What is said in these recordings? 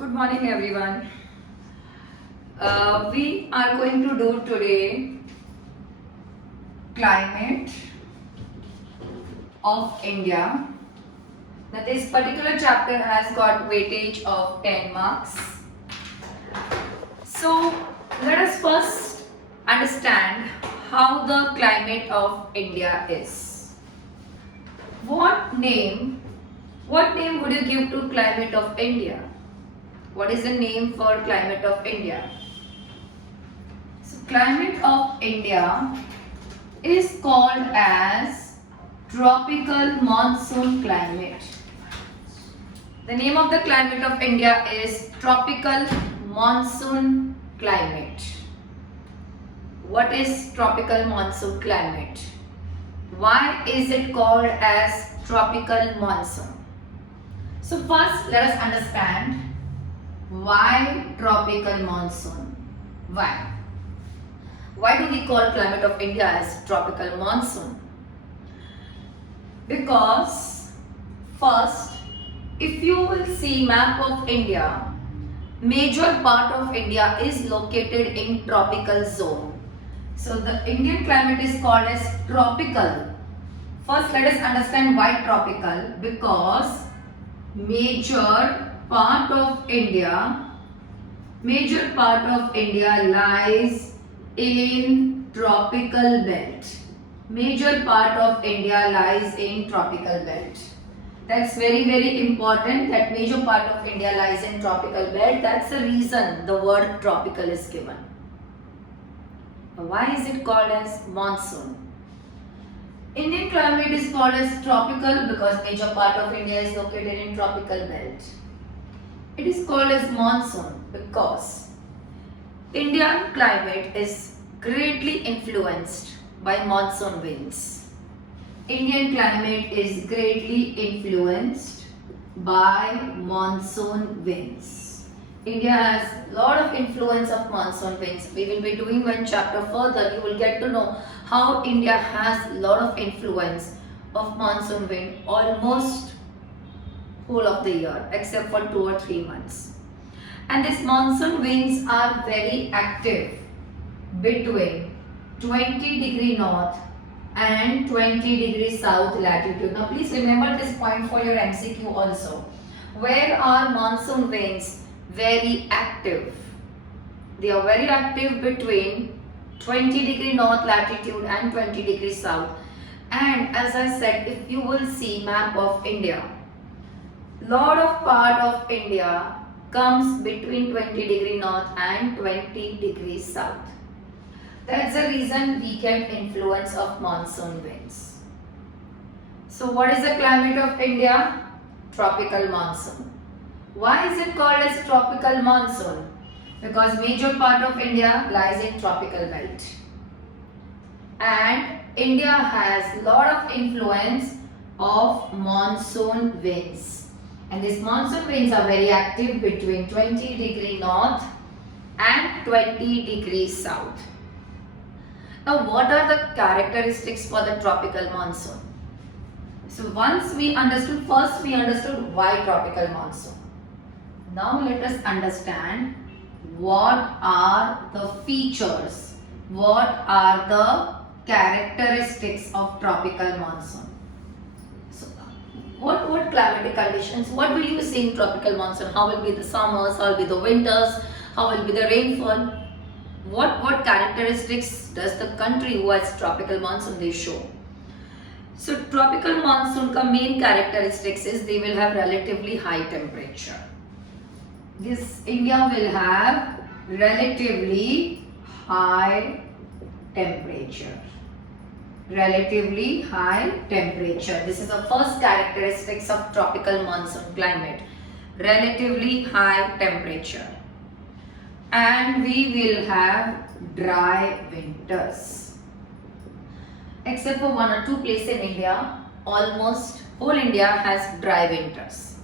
Good morning, everyone. We are going to do today climate of India. Now, this particular chapter has got weightage of 10 marks. So, let us first understand how the climate of India is. What name would you give to climate of India? What is the name for climate of India? So, climate of India is called as tropical monsoon climate. The name of the climate of India is tropical monsoon climate. What is tropical monsoon climate? Why is it called as tropical monsoon? So first let us understand why tropical monsoon. Why? Why do we call climate of India as tropical monsoon? Because first, if you will see map of India, major part of India is located in tropical zone. So the Indian climate is called as tropical. First let us understand why tropical. Because major part of India lies in tropical belt. Major part of India lies in tropical belt. That's very important, that major part of India lies in tropical belt. That's the reason the word tropical is given. Why is it called as monsoon? Indian climate is called as tropical because major part of India is located in tropical belt. It is called as monsoon because Indian climate is greatly influenced by monsoon winds. Indian climate is greatly influenced by monsoon winds. India has a lot of influence of monsoon winds. We will be doing one chapter further. You will get to know how India has a lot of influence of monsoon wind almost whole of the year except for 2 or 3 months. And these monsoon winds are very active between 20° north and 20° south latitude. Now please remember this point for your MCQ also. Where are monsoon winds very active? They are very active between 20° north latitude and 20° south. And as I said, if you will see map of India, lot of part of India comes between 20° north and 20° south. That's the reason we get influence of monsoon winds. So what is the climate of India? Tropical monsoon. Why is it called as tropical monsoon? Because major part of India lies in tropical belt. And India has lot of influence of monsoon winds. And these monsoon winds are very active between 20° north and 20° south. Now what are the characteristics for the tropical monsoon? So once we understood, first we understood why tropical monsoon. Now let us understand what are the features, what are the characteristics of tropical monsoon. So what climatic conditions, what will you see in tropical monsoon? How will be the summers, how will be the winters, how will be the rainfall? What characteristics does the country who has tropical monsoon they show? So tropical monsoon ka main characteristics is they will have relatively high temperature. This India will have relatively high temperature. Relatively high temperature. This is the first characteristics of tropical monsoon climate. Relatively high temperature. And we will have dry winters. Except for 1 or 2 places in India, almost whole India has dry winters.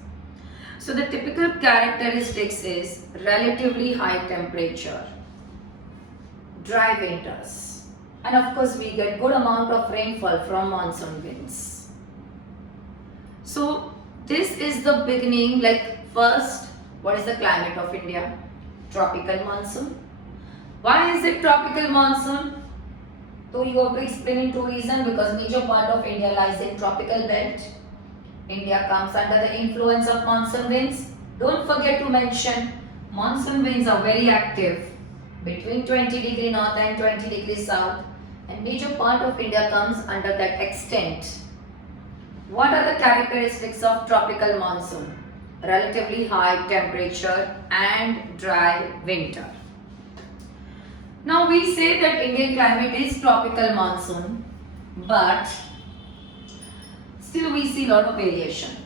So the typical characteristics is relatively high temperature, dry winters, and of course we get good amount of rainfall from monsoon winds. So this is the beginning, like first What is the climate of India? Tropical monsoon. Why is it tropical monsoon? So you have to explain in two reasons, because major part of India lies in tropical belt. India comes under the influence of monsoon winds. Don't forget to mention, monsoon winds are very active between 20° north and 20° south, and major part of India comes under that extent. What are the characteristics of tropical monsoon? Relatively high temperature and dry winter. Now we say that Indian climate is tropical monsoon, but still we see a lot of variation,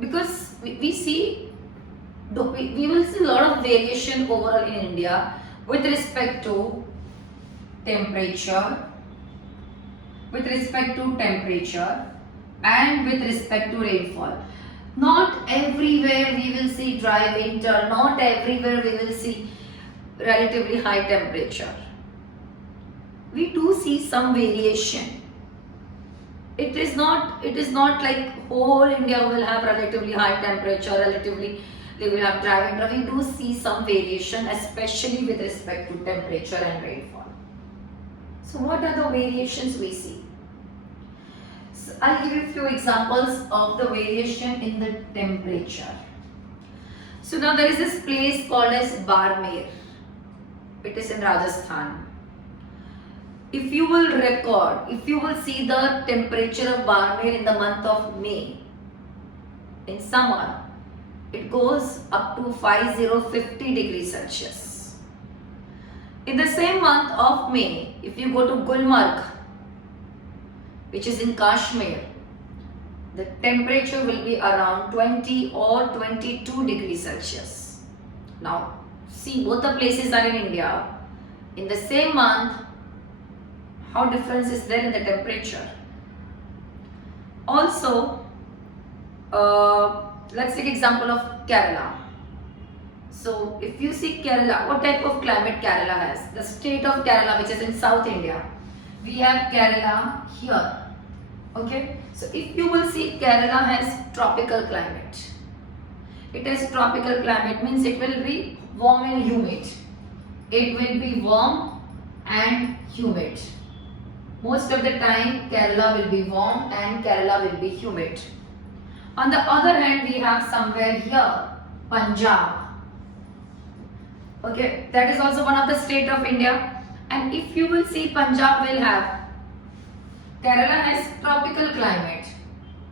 because we will see a lot of variation overall in India with respect to temperature, and with respect to rainfall. Not everywhere we will see dry winter, not everywhere we will see relatively high temperature. We do see some variation. It is not like whole India will have relatively high temperature, they will have dry winter. We do see some variation, especially with respect to temperature and rainfall. So what are the variations we see? So I'll give you a few examples of the variation in the temperature. So now there is this place called as Barmer. It is in Rajasthan. If you will see the temperature of Barmer in the month of May, in summer, it goes up to 50 degrees Celsius. In the same month of May, if you go to Gulmarg, which is in Kashmir, the temperature will be around 20 or 22 degrees Celsius. Now, see, both the places are in India. In the same month, how difference is there in the temperature? Also, let's take example of Kerala. So, if you see Kerala, what type of climate Kerala has? The state of Kerala, which is in South India. We have Kerala here. Okay, so if you will see, Kerala has tropical climate. It has tropical climate, means it will be warm and humid. It will be warm and humid. Most of the time Kerala will be warm and Kerala will be humid. On the other hand, we have somewhere here Punjab. Okay, that is also one of the state of India. And if you will see, Punjab will have, Kerala has tropical climate.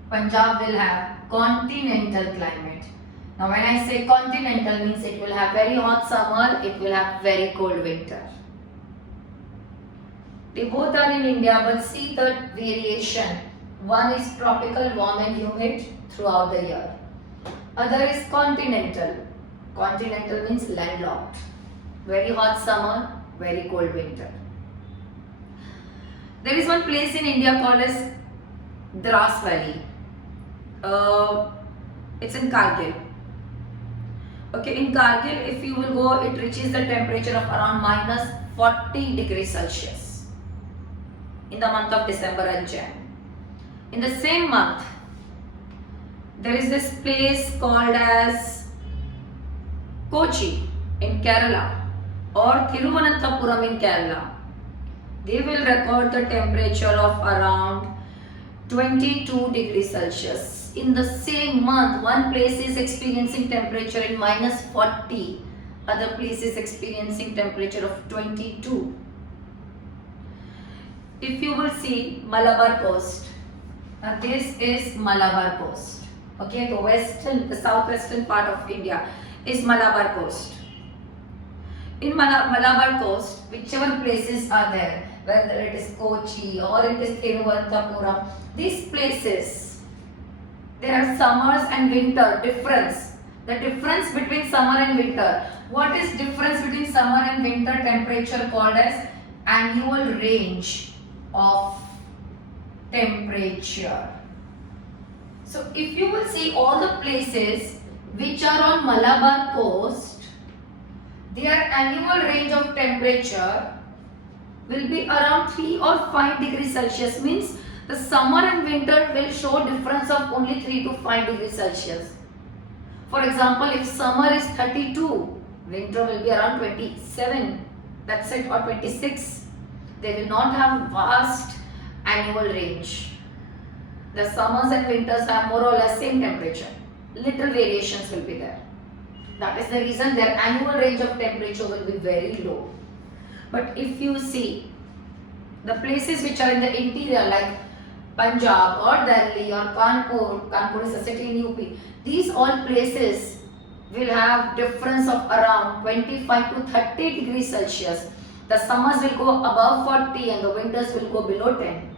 Punjab will have continental climate. Now when I say continental, means it will have very hot summer, it will have very cold winter. They both are in India, but see the variation. One is tropical, warm and humid throughout the year. Other is continental. Continental means landlocked. Very hot summer, very cold winter. There is one place in India called as Dras Valley. It's in Kargil. Okay, in Kargil, if you will go, it reaches the temperature of around minus 40 degrees Celsius in the month of December and Jan. In the same month, there is this place called as Kochi in Kerala or Thiruvananthapuram in Kerala. They will record the temperature of around 22 degrees Celsius. In the same month, one place is experiencing temperature in minus 40, other place is experiencing temperature of 22. If you will see Malabar coast, now this is Malabar coast. Okay, the southwestern part of India is Malabar coast. In Malabar coast, whichever places are there, whether it is Kochi or it is Thiruvananthapuram, these places, there are summers and winter difference. The difference between summer and winter. What is difference between summer and winter temperature called as annual range of temperature. So if you will see all the places which are on Malabar coast, their annual range of temperature will be around 3 or 5 degrees Celsius, means the summer and winter will show difference of only 3 to 5 degrees Celsius. For example, if summer is 32, winter will be around 27, that's it, or 26. They will not have vast annual range. The summers and winters have more or less same temperature. Little variations will be there. That is the reason their annual range of temperature will be very low. But if you see the places which are in the interior like Punjab or Delhi or Kanpur, Kanpur is a city in UP, these all places will have difference of around 25 to 30 degrees Celsius. The summers will go above 40 and the winters will go below 10.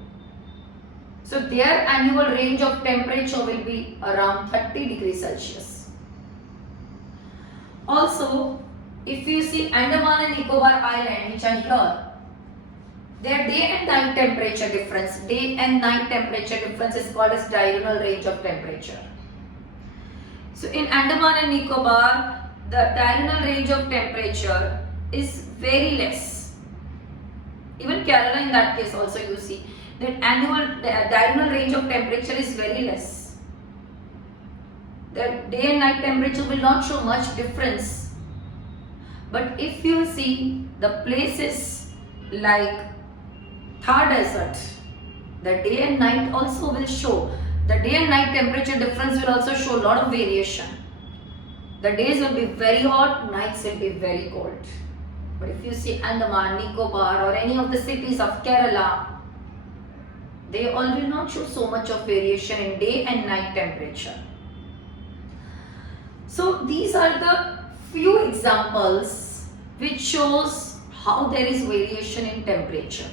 So their annual range of temperature will be around 30 degrees Celsius. Also, if you see Andaman and Nicobar Island which are here, their day and night temperature difference, day and night temperature difference is called as diurnal range of temperature. So in Andaman and Nicobar, the diurnal range of temperature is very less. Even Kerala in that case also you see that diurnal range of temperature is very less. The day and night temperature will not show much difference. But if you see the places like Thar Desert, the day and night also will show. The day and night temperature difference will also show a lot of variation. The days will be very hot, nights will be very cold. But if you see Andaman, Nicobar or any of the cities of Kerala, they all will not show so much of variation in day and night temperature. So these are the few examples which shows how there is variation in temperature.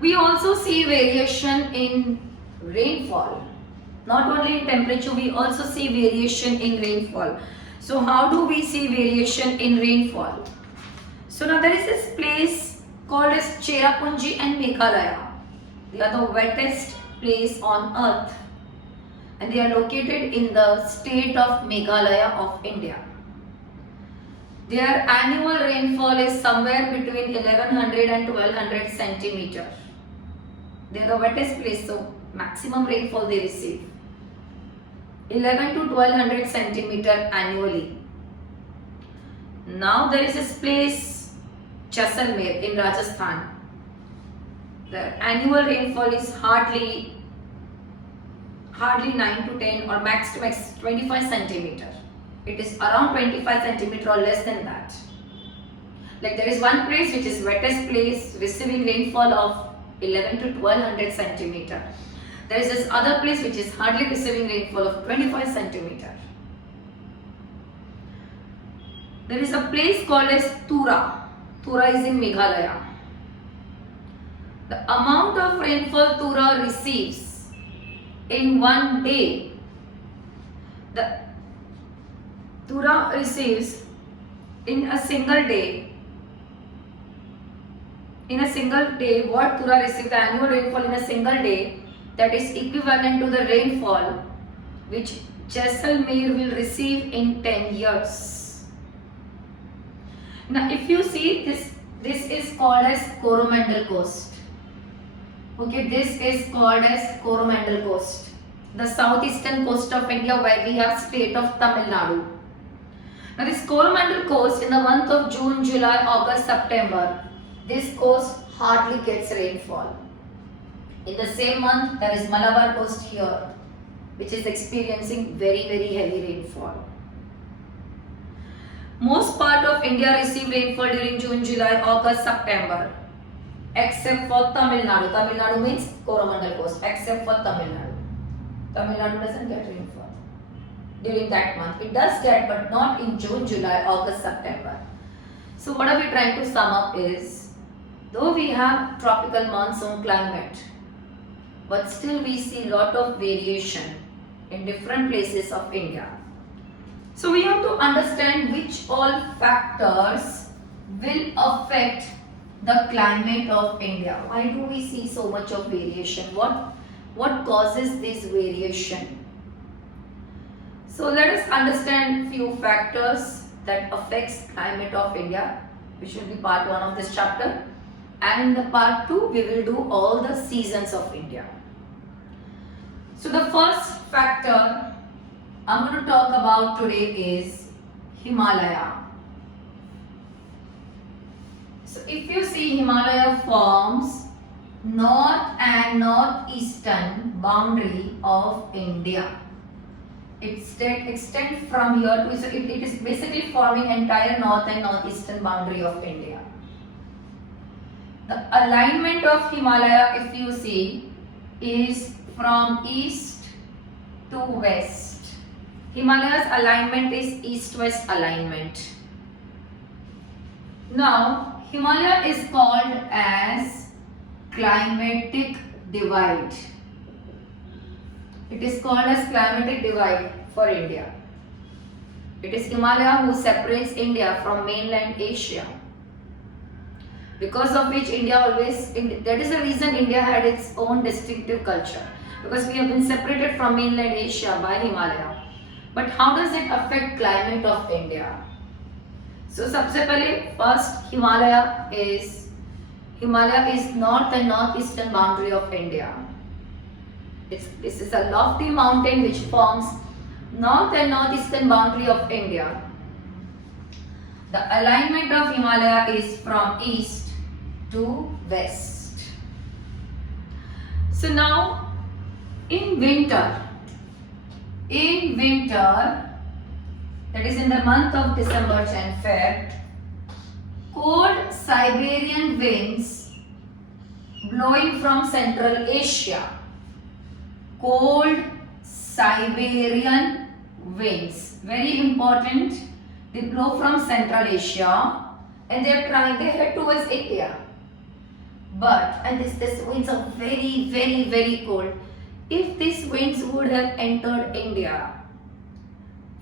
We also see variation in rainfall. Not only in temperature, we also see variation in rainfall. So how do we see variation in rainfall? So now there is this place called as Cherrapunji and Meghalaya. They are the wettest place on earth and they are located in the state of Meghalaya of India. Their annual rainfall is somewhere between 1100 and 1200 centimeter. They are the wettest place, so maximum rainfall they receive 11 to 1200 centimeter annually. Now there is this place Jaisalmer in Rajasthan. The annual rainfall is hardly 9 to 10 or max to max 25 centimeter. It is around 25 centimeter or less than that. Like there is one place which is wettest place receiving rainfall of 11 to 1200 centimeter. There is this other place which is hardly receiving rainfall of 25 centimeter. There is a place called as Tura. Tura is in Meghalaya. The amount of rainfall Tura receives in one day, the Tura receives in a single day, what Tura receives, the annual rainfall in a single day, that is equivalent to the rainfall which Jaisalmer will receive in 10 years. Now if you see this is called as Coromandel Coast. Okay, this is called as Coromandel Coast, the southeastern coast of India where we have state of Tamil Nadu. Now this Coromandel Coast in the month of June, July, August, September, this coast hardly gets rainfall. In the same month there is Malabar coast here which is experiencing very heavy rainfall. Most part of India receive rainfall during June, July, August, September, except for Tamil Nadu. Tamil Nadu means Coromandel Coast, except for Tamil Nadu. Tamil Nadu doesn't get rainfall during that month. It does get, but not in June, July, August, September. So what are we trying to sum up is, though we have tropical monsoon climate, but still we see lot of variation in different places of India. So we have to understand which all factors will affect the climate of India. Why do we see so much of variation? What causes this variation? So let us understand few factors that affects climate of India, which will be part 1 of this chapter. And in the part 2 we will do all the seasons of India. So the first factor I'm going to talk about today is Himalaya. So if you see, Himalaya forms north and northeastern boundary of India. It extends from here to, so it is basically forming entire north and northeastern boundary of India. The alignment of Himalaya, if you see, is from east to west. Himalaya's alignment is east-west alignment. Now, Himalaya is called as climatic divide. It is called as climatic divide for India. It is Himalaya who separates India from mainland Asia. Because of which that is the reason India had its own distinctive culture. Because we have been separated from mainland Asia by Himalaya. But how does it affect climate of India? So, सबसे पहले first Himalaya is north and northeastern boundary of India. This is a lofty mountain which forms north and northeastern boundary of India. The alignment of Himalaya is from east to west. So now in winter, that is in the month of December and Feb, cold Siberian winds blowing from Central Asia. Cold Siberian winds, very important. They blow from Central Asia and they head towards India. These winds are very, very, very cold. If these winds would have entered India,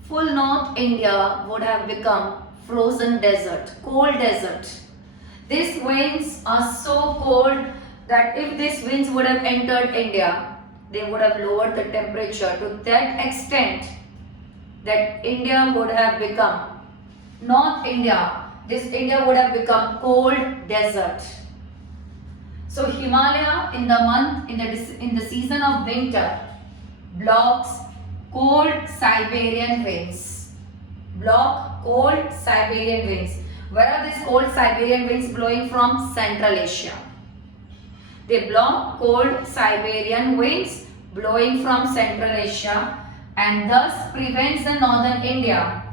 full North India would have become frozen desert, cold desert. These winds are so cold that if these winds would have entered India, they would have lowered the temperature to that extent that India would have become, North India, this India would have become cold desert. So Himalaya in the season of winter blocks cold Siberian winds. Block cold Siberian winds. Where are these cold Siberian winds blowing from? Central Asia. They block cold Siberian winds blowing from Central Asia and thus prevents the northern India.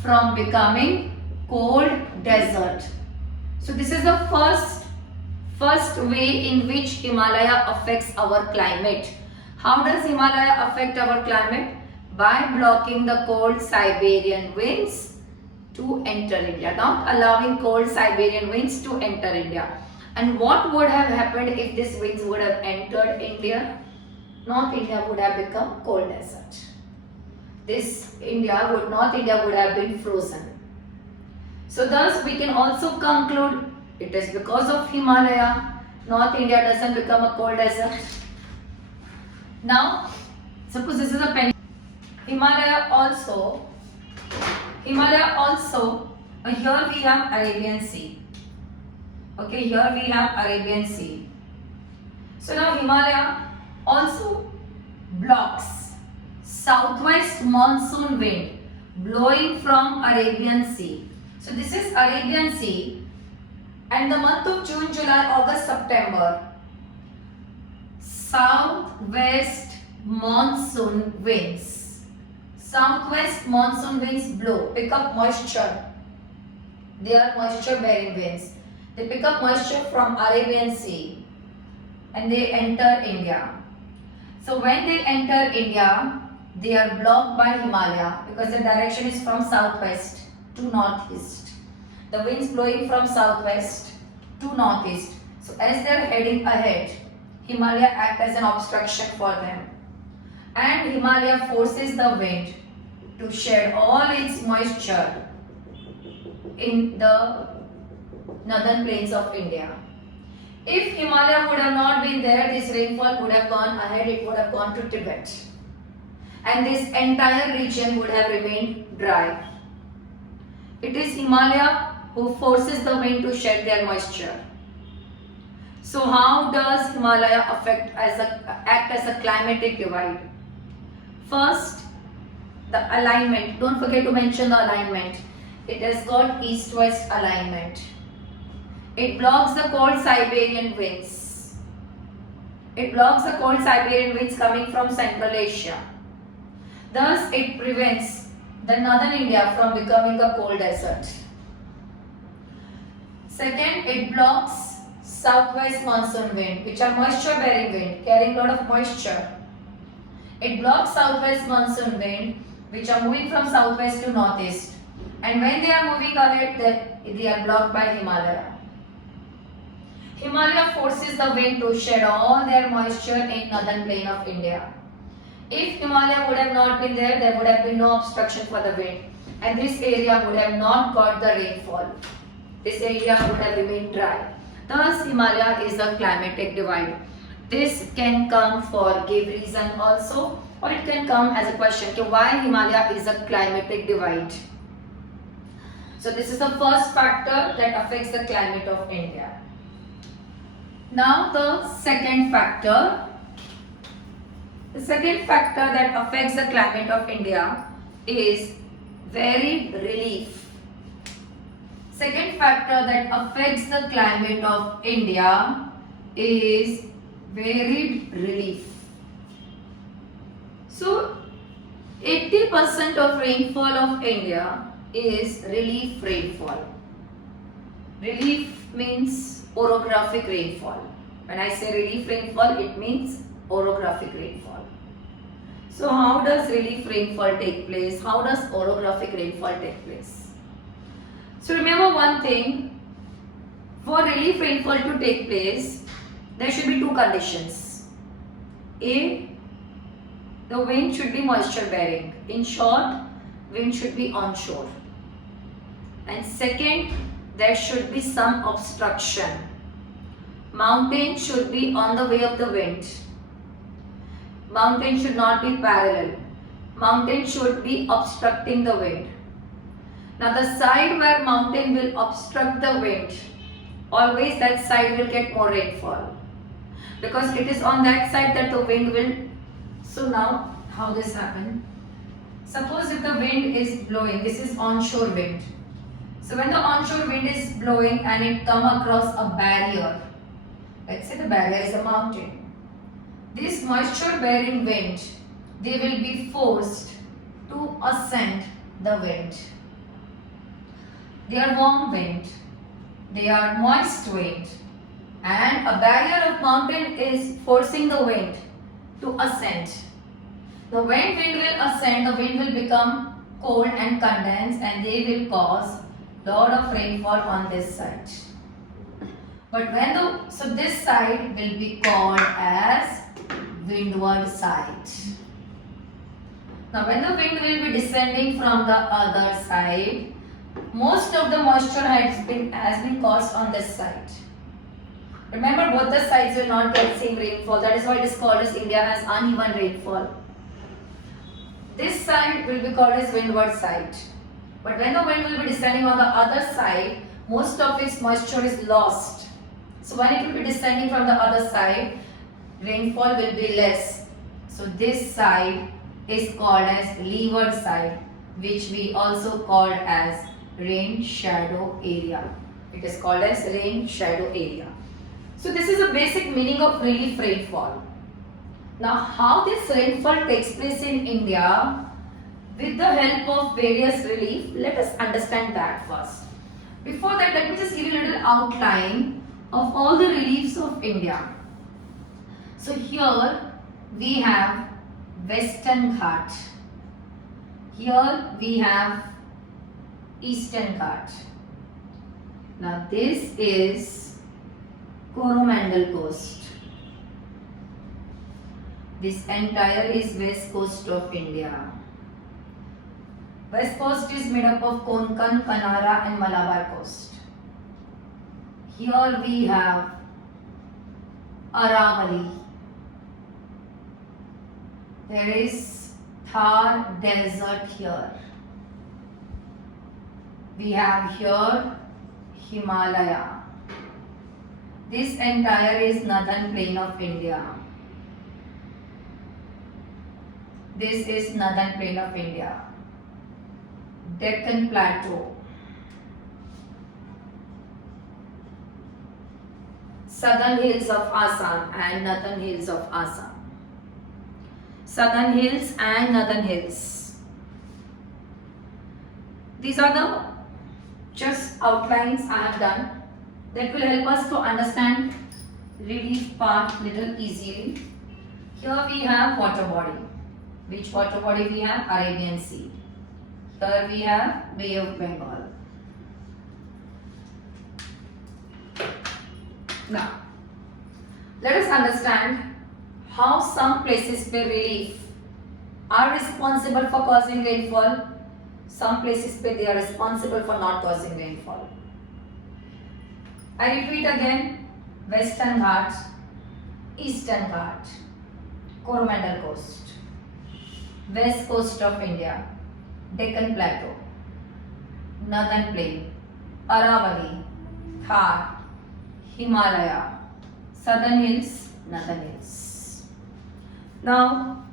From becoming cold desert. So this is the first way in which Himalaya affects our climate. How does Himalaya affect our climate? By blocking the cold Siberian winds to enter India, not allowing cold Siberian winds to enter India. And what would have happened if these winds would have entered India? North India would have become cold desert. North India would have been frozen. So thus we can also conclude it is because of Himalaya, North India doesn't become a cold desert. Now, suppose this is a pen. Himalaya also, here we have Arabian Sea. Okay, here we have Arabian Sea. So now Himalaya also blocks southwest monsoon wind blowing from Arabian Sea. So this is Arabian Sea, and the month of June, July, August, September, southwest monsoon winds blow, pick up moisture. They are moisture bearing winds. They pick up moisture from Arabian Sea and they enter India. So when they enter India, they are blocked by Himalaya because the direction is from southwest to northeast. The winds blowing from southwest to northeast. So as they are heading ahead, Himalaya acts as an obstruction for them. And Himalaya forces the wind to shed all its moisture in the northern plains of India. If Himalaya would have not been there, this rainfall would have gone ahead, it would have gone to Tibet. And this entire region would have remained dry. It is Himalaya who forces the wind to shed their moisture. So how does Himalaya act as a climatic divide? First, the alignment. Don't forget to mention the alignment. It is called east-west alignment. It blocks the cold Siberian winds. It blocks the cold Siberian winds coming from Central Asia. Thus, it prevents the northern India from becoming a cold desert. Second, it blocks southwest monsoon wind, which are moisture bearing wind, carrying a lot of moisture. It blocks southwest monsoon wind, which are moving from southwest to northeast. And when they are moving away, they are blocked by Himalaya. Himalaya forces the wind to shed all their moisture in northern plain of India. If Himalaya would have not been there, there would have been no obstruction for the wind. And this area would have not got the rainfall. This area would have remained dry. Thus, Himalaya is a climatic divide. This can come for give reason also, or it can come as a question, okay, why Himalaya is a climatic divide. So this is the first factor that affects the climate of India. Now the second factor. The second factor that affects the climate of India is varied relief. Second factor that affects the climate of India is varied relief. So 80% of rainfall of India is relief rainfall. Relief means orographic rainfall. When I say relief rainfall, it means orographic rainfall. So how does relief rainfall take place? How does orographic rainfall take place? So remember one thing, for relief rainfall to take place, there should be two conditions. A, the wind should be moisture bearing. In short, wind should be onshore. And second, there should be some obstruction. Mountain should be on the way of the wind. Mountain should not be parallel. Mountain should be obstructing the wind. Now the side where mountain will obstruct the wind, always that side will get more rainfall. Because it is on that side that the wind will. So now how this happen? Suppose if the wind is blowing, this is onshore wind. So when the onshore wind is blowing and it come across a barrier, let's say the barrier is a mountain. This moisture bearing wind, they will be forced to ascend the wind. They are warm wind, they are moist wind, and a barrier of mountain is forcing the wind to ascend. The wind will ascend, the wind will become cold and condense, and they will cause lot of rainfall on this side. But so this side will be called as windward side. Now when the wind will be descending from the other side, most of the moisture has been caused on this side. Remember, both the sides will not get same rainfall. That is why it is called as India has uneven rainfall. This side will be called as windward side. But when the wind will be descending on the other side, most of its moisture is lost. So when it will be descending from the other side, rainfall will be less. So this side is called as leeward side, which we also called as rain shadow area. It is called as rain shadow area. So this is a basic meaning of relief rainfall. Now how this rainfall takes place in India with the help of various relief, let us understand that first. Before that, let me just give you a little outline of all the reliefs of India. So here we have Western Ghat. Here we have Eastern Ghat. Now this is Coromandel coast. This entire is west coast of India. West coast is made up of Konkan, Kanara and Malabar coast. Here we have Aravali. There is Thar desert here. We have here Himalaya. This entire is northern plain of India. This is northern plain of India, Deccan Plateau, southern hills of Assam and northern hills of Assam. Southern hills and northern hills. These are the just outlines I have done that will help us to understand relief part little easily. Here we have water body. Which water body we have? Arabian Sea. Here we have Bay of Bengal. Now, let us understand how some places पे relief are responsible for causing rainfall. Some places पे they are responsible for not causing rainfall. I repeat again: Western Ghats, Eastern Ghats, Coromandel Coast, West Coast of India, Deccan Plateau, Northern Plain, Aravalli, Thar, Himalaya, Southern Hills, Northern Hills. Now,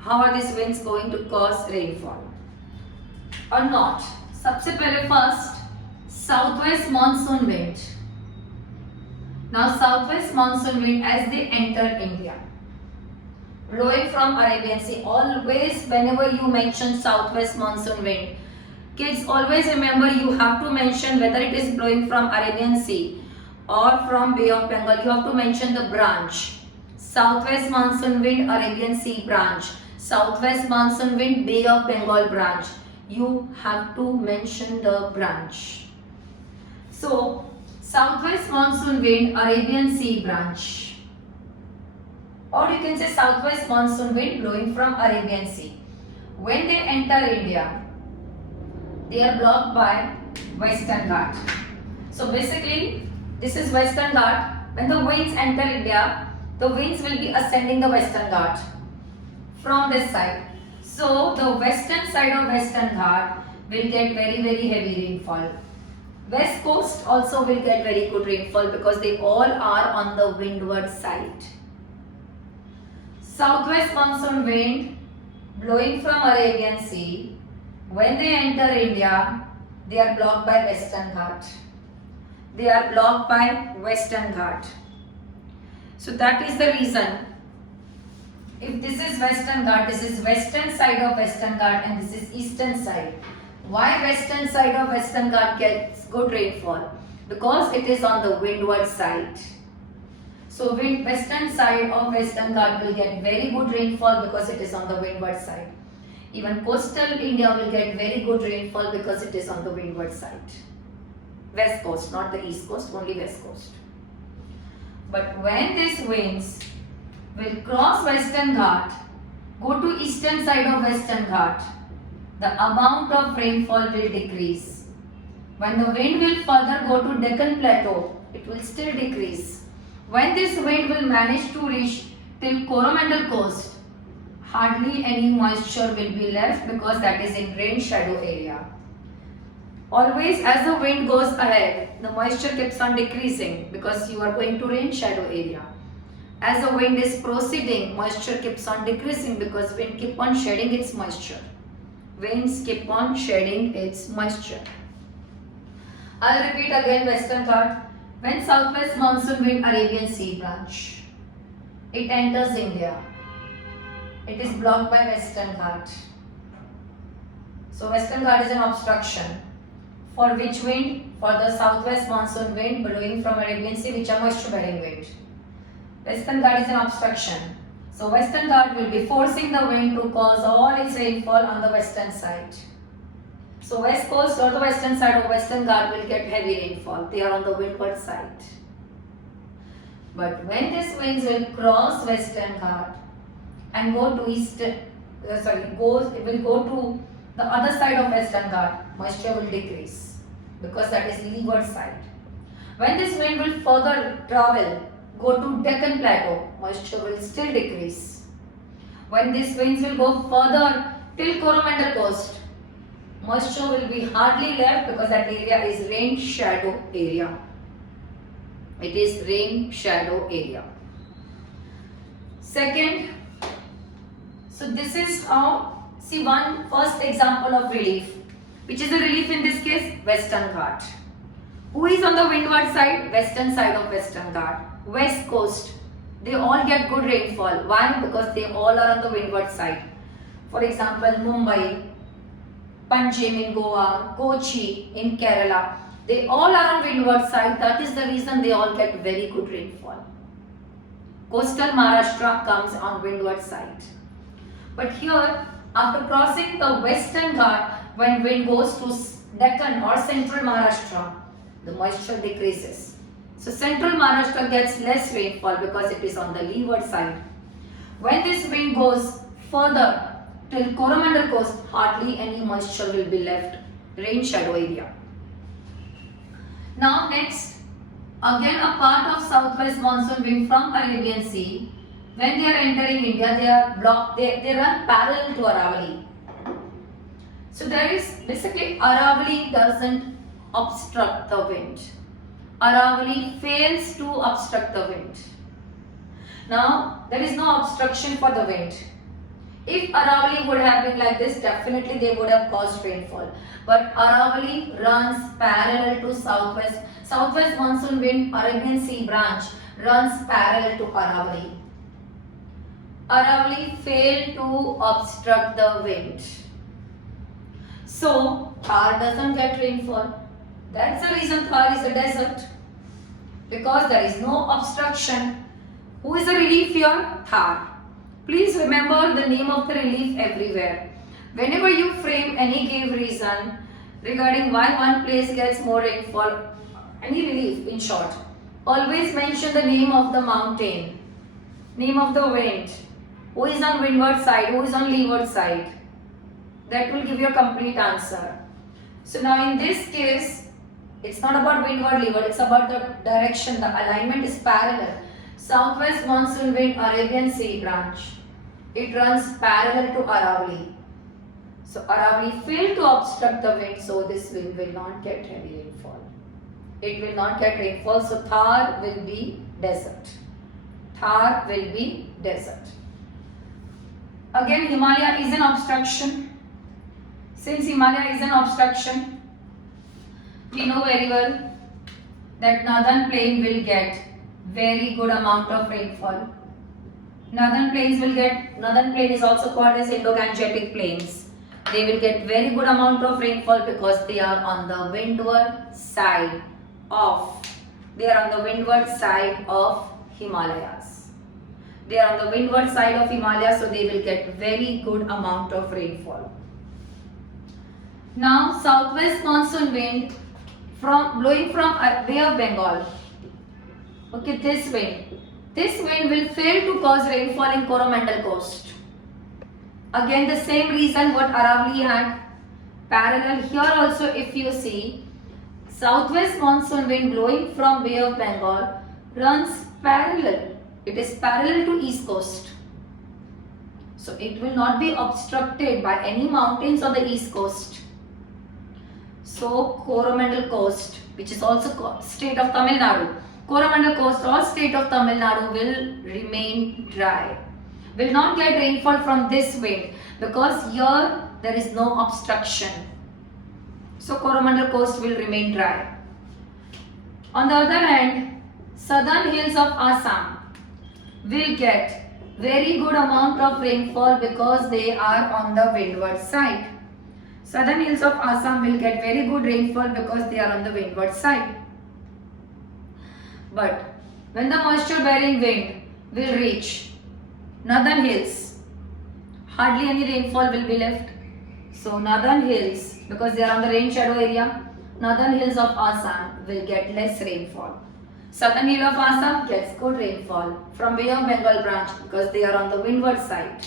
how are these winds going to cause rainfall or not? सबसे पहले first southwest monsoon wind. Now southwest monsoon wind as they enter India, blowing from Arabian Sea. Always whenever you mention southwest monsoon wind, kids always remember you have to mention whether it is blowing from Arabian Sea or from Bay of Bengal. You have to mention the branch. Southwest monsoon wind, Arabian Sea branch. Southwest monsoon wind, Bay of Bengal branch. You have to mention the branch. So, southwest monsoon wind, Arabian Sea branch. Or you can say southwest monsoon wind blowing from Arabian Sea. When they enter India, they are blocked by Western Ghat. So basically, this is Western Ghat. When the winds enter India, the winds will be ascending the Western Ghat from this side. So the western side of Western Ghat will get very heavy rainfall. West coast also will get very good rainfall because they all are on the windward side. Southwest monsoon wind blowing from Arabian Sea. When they enter India, they are blocked by Western Ghat. They are blocked by Western Ghat. So that is the reason. If this is Western Ghat, this is western side of Western Ghat and this is eastern side. Why western side of Western Ghat gets good rainfall? Because it is on the windward side. So western side of Western Ghat will get very good rainfall because it is on the windward side. Even coastal India will get very good rainfall because it is on the windward side. West coast, not the east coast, only west coast. But when these winds will cross Western Ghat, go to eastern side of Western Ghat, the amount of rainfall will decrease. When the wind will further go to Deccan Plateau, it will still decrease. When this wind will manage to reach till Coromandel Coast, hardly any moisture will be left because that is in rain shadow area. Always as the wind goes ahead, the moisture keeps on decreasing because you are going to rain shadow area. As the wind is proceeding, moisture keeps on decreasing because wind keep on shedding its moisture. Winds keep on shedding its moisture. I'll repeat again Western Ghat. When southwest monsoon wind Arabian Sea branch, it enters India. It is blocked by Western Ghat. So Western Ghat is an obstruction. For which wind? For the southwest monsoon wind blowing from Arabian Sea, which are moisture bearing wind. Western Ghat is an obstruction. So Western Ghat will be forcing the wind to cause all its rainfall on the western side. So west coast or the western side of Western Ghat will get heavy rainfall. They are on the windward side. But when these winds will cross Western Ghat and go to it will go to the other side of Western Ghat, moisture will decrease because that is leeward side. When this wind will further travel, go to Deccan Plateau, moisture will still decrease. When these winds will go further till Coromandel Coast, moisture will be hardly left because that area is rain shadow area. It is rain shadow area. Second, So this is how, see one first example of relief. Which is the relief in this case? Western Ghat. Who is on the windward side? Western side of Western Ghat. West coast. They all get good rainfall. Why? Because they all are on the windward side. For example, Mumbai, Panjim in Goa, Kochi in Kerala. They all are on windward side. That is the reason they all get very good rainfall. Coastal Maharashtra comes on windward side. But here, after crossing the Western Ghat, when wind goes to Deccan or central Maharashtra, the moisture decreases. So central Maharashtra gets less rainfall because it is on the leeward side. When this wind goes further till Coromandel coast, hardly any moisture will be left, rain shadow area. Now next, again a part of southwest monsoon wind from Arabian Sea. When they are entering India, they run parallel to Aravalli. So there is basically Aravalli doesn't obstruct the wind. Aravalli fails to obstruct the wind. Now there is no obstruction for the wind. If Aravalli would have been like this, definitely they would have caused rainfall. But Aravalli runs parallel to southwest. Southwest monsoon wind, Arabian Sea branch runs parallel to Aravalli. Aravalli failed to obstruct the wind. So Thar doesn't get rainfall. That's the reason Thar is a desert. Because there is no obstruction. Who is the relief here? Thar. Please remember the name of the relief everywhere. Whenever you frame any given reason regarding why one place gets more rainfall, any relief in short, always mention the name of the mountain, name of the wind, who is on windward side, who is on leeward side. That will give you a complete answer. So now in this case, it's not about windward, leeward, it's about the direction, the alignment is parallel. Southwest monsoon wind, Arabian Sea branch. It runs parallel to Aravalli. So Aravalli failed to obstruct the wind, so this wind will not get heavy rainfall. It will not get rainfall, so Thar will be desert. Thar will be desert. Again, Himalaya is an obstruction. Since Himalaya is an obstruction, we know very well that northern plain will get very good amount of rainfall. Northern plain is also called as Indo-Gangetic plains. They will get very good amount of rainfall because they are on the windward side of Himalayas. They are on the windward side of Himalayas, so they will get very good amount of rainfall. Now southwest monsoon wind blowing from Bay of Bengal. Okay, this wind will fail to cause rainfall in Coromandel coast. Again the same reason what Aravalli had. Parallel here also, if you see, southwest monsoon wind blowing from Bay of Bengal runs parallel. It is parallel to east coast. So it will not be obstructed by any mountains on the east coast. So Coromandel coast, which is also state of Tamil Nadu, Coromandel coast or state of Tamil Nadu will remain dry. Will not get rainfall from this wind because here there is no obstruction. So Coromandel coast will remain dry. On the other hand, southern hills of Assam will get very good amount of rainfall because they are on the windward side. Southern hills of Assam will get very good rainfall because they are on the windward side. But when the moisture bearing wind will reach northern hills, hardly any rainfall will be left. So northern hills, because they are on the rain shadow area, northern hills of Assam will get less rainfall. Southern hill of Assam gets good rainfall from Bay of Bengal branch because they are on the windward side.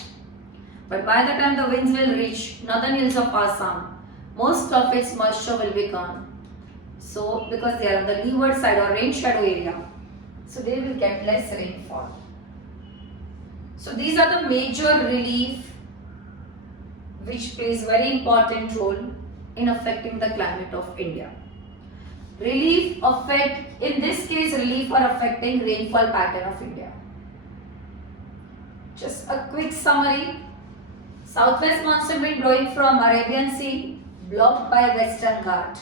But by the time the winds will reach northern hills of Assam, most of its moisture will be gone. So because they are on the leeward side or rain shadow area, so they will get less rainfall. So these are the major relief which plays very important role in affecting the climate of India. Relief affect, in this case relief are affecting rainfall pattern of India. Just a quick summary. Southwest monsoon wind blowing from Arabian Sea, blocked by Western Ghat.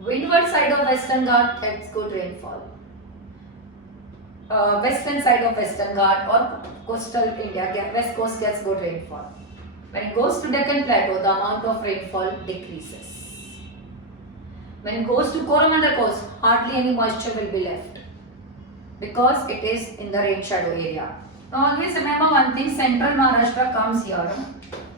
Windward side of Western Ghat gets good rainfall. Western side of Western Ghat or coastal India, west coast gets good rainfall. When it goes to Deccan Plateau, the amount of rainfall decreases. When it goes to Coromandel coast, hardly any moisture will be left because it is in the rain shadow area. Now always remember one thing, central Maharashtra comes here.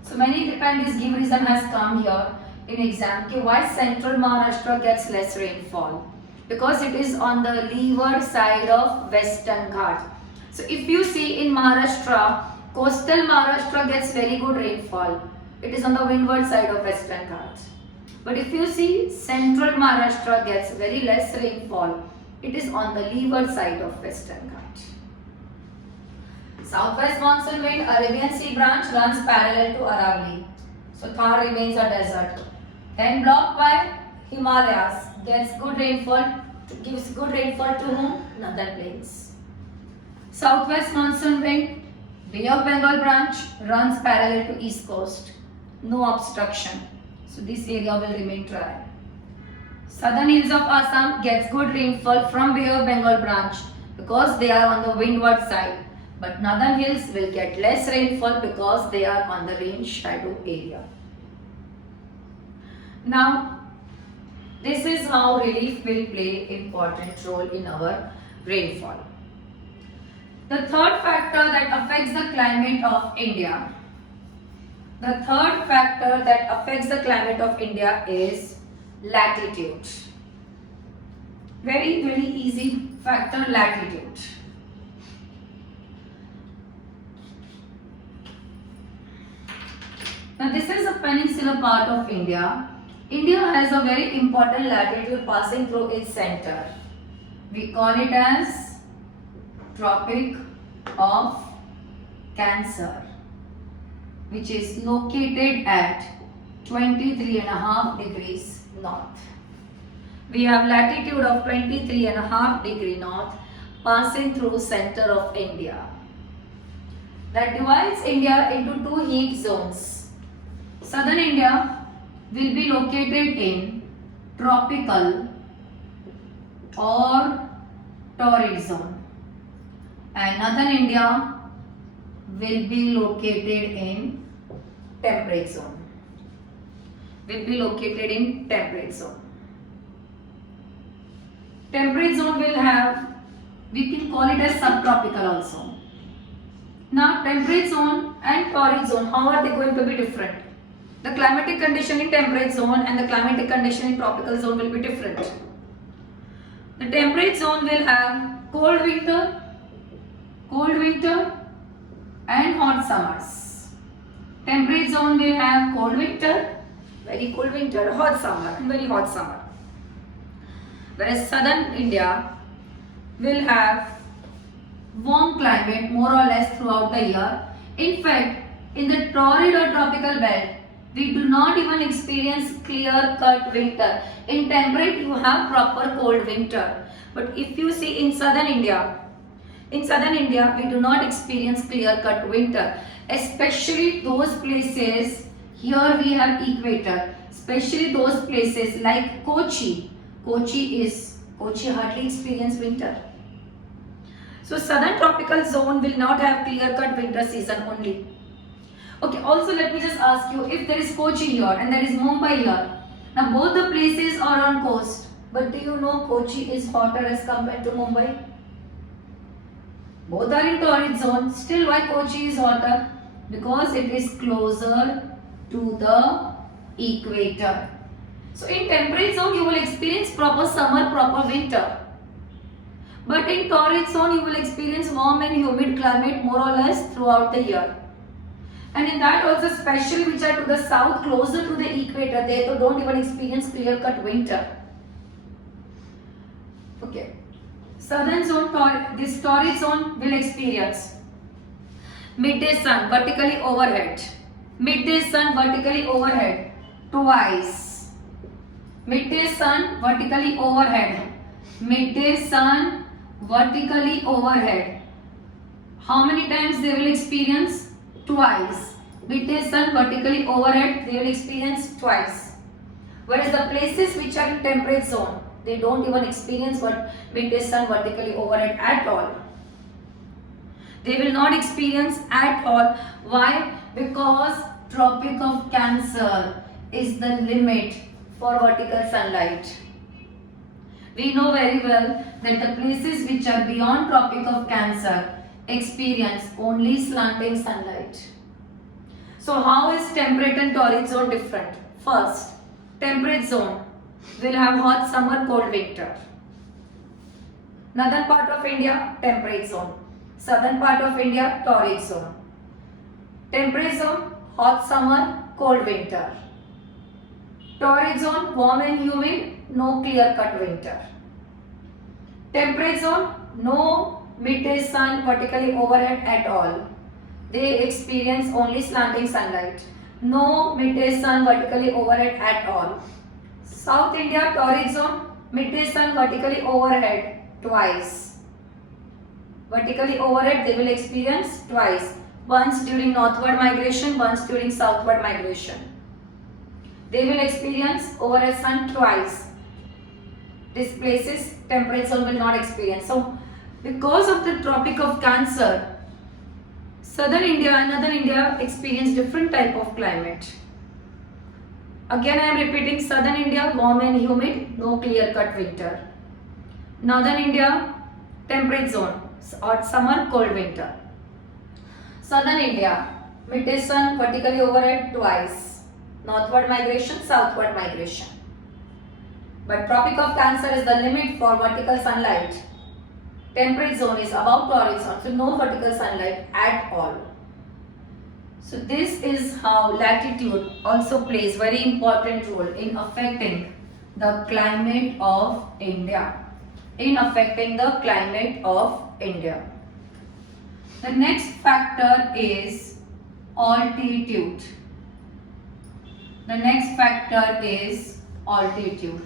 So many times this give reason has come here in exam. Okay, why central Maharashtra gets less rainfall? Because it is on the leeward side of Western Ghat. So if you see in Maharashtra, coastal Maharashtra gets very good rainfall. It is on the windward side of Western Ghat. But if you see central Maharashtra gets very less rainfall, it is on the leeward side of Western Ghat. Southwest monsoon wind, Arabian Sea branch runs parallel to Aravalli. So Thar remains a desert. Then blocked by Himalayas, gets good rainfall, gives good rainfall to whom? Northern plains. Southwest monsoon wind, Bay of Bengal branch runs parallel to east coast. No obstruction. So this area will remain dry. Southern hills of Assam gets good rainfall from Bay of Bengal branch because they are on the windward side. But northern hills will get less rainfall because they are on the rain shadow area. Now, this is how relief will play important role in our rainfall. The third factor that affects the climate of India. The third factor that affects the climate of India is latitude. Very, very easy factor, latitude. Now this is a peninsular part of India. India has a very important latitude passing through its center. We call it as Tropic of Cancer, which is located at 23.5 degrees north. We have latitude of 23.5 degree north passing through center of India. That divides India into two heat zones. Southern India will be located in tropical or torrid zone, and northern India will be located in temperate zone. Temperate zone will have, we can call it as subtropical also. Now temperate zone and torrid zone, how are they going to be different? The climatic condition in temperate zone and the climatic condition in tropical zone will be different. The temperate zone will have cold winter and hot summers. Temperate zone will have cold winter, very cold winter, hot summer and very hot summer. Whereas southern India will have warm climate more or less throughout the year. In fact, in the torrid or tropical belt, we do not even experience clear-cut winter. In temperate, you have proper cold winter. But if you see in southern India, we do not experience clear-cut winter. Especially those places, here we have equator. Especially those places like Kochi. Kochi hardly experience winter. So southern tropical zone will not have clear-cut winter season only. Okay, also let me just ask you, if there is Kochi here and there is Mumbai here, now both the places are on coast, but do you know Kochi is hotter as compared to Mumbai? Both are in torrid zone, still why Kochi is hotter? Because it is closer to the equator. So in temperate zone you will experience proper summer, proper winter. But in torrid zone you will experience warm and humid climate more or less throughout the year. And in that also, especially which are to the south, closer to the equator, they don't even experience clear-cut winter. Okay. Southern zone, this torrid zone will experience midday sun vertically overhead. Midday sun vertically overhead twice. Midday sun vertically overhead. Midday sun vertically overhead. How many times they will experience? Twice. midday sun vertically overhead, they will experience twice. Whereas the places which are in temperate zone, they don't even experience midday sun vertically overhead at all. They will not experience at all. Why? Because Tropic of Cancer is the limit for vertical sunlight. We know very well that the places which are beyond Tropic of Cancer experience only slanting sunlight. So how is temperate and torrid zone different? First, temperate zone will have hot summer, cold winter. Northern part of India, temperate zone. Southern part of India, torrid zone. Temperate zone, hot summer, cold winter. Torrid zone, warm and humid, no clear-cut winter. Temperate zone, no midday sun vertically overhead at all. They experience only slanting sunlight. No midday sun vertically overhead at all. South India, torrid zone, midday sun vertically overhead twice. Vertically overhead they will experience twice. Once during northward migration, once during southward migration. They will experience overhead sun twice. These places temperate zone will not experience. So because of the Tropic of Cancer, Southern India and Northern India experience different type of climate. Again I am repeating, Southern India warm and humid, no clear cut winter. Northern India temperate zone, hot summer, cold winter. Southern India midday sun vertically overhead twice. Northward migration, southward migration. But Tropic of Cancer is the limit for vertical sunlight. Temperate zone is above torrid zone, so no vertical sunlight at all. So this is how latitude also plays very important role in affecting the climate of India. The next factor is altitude.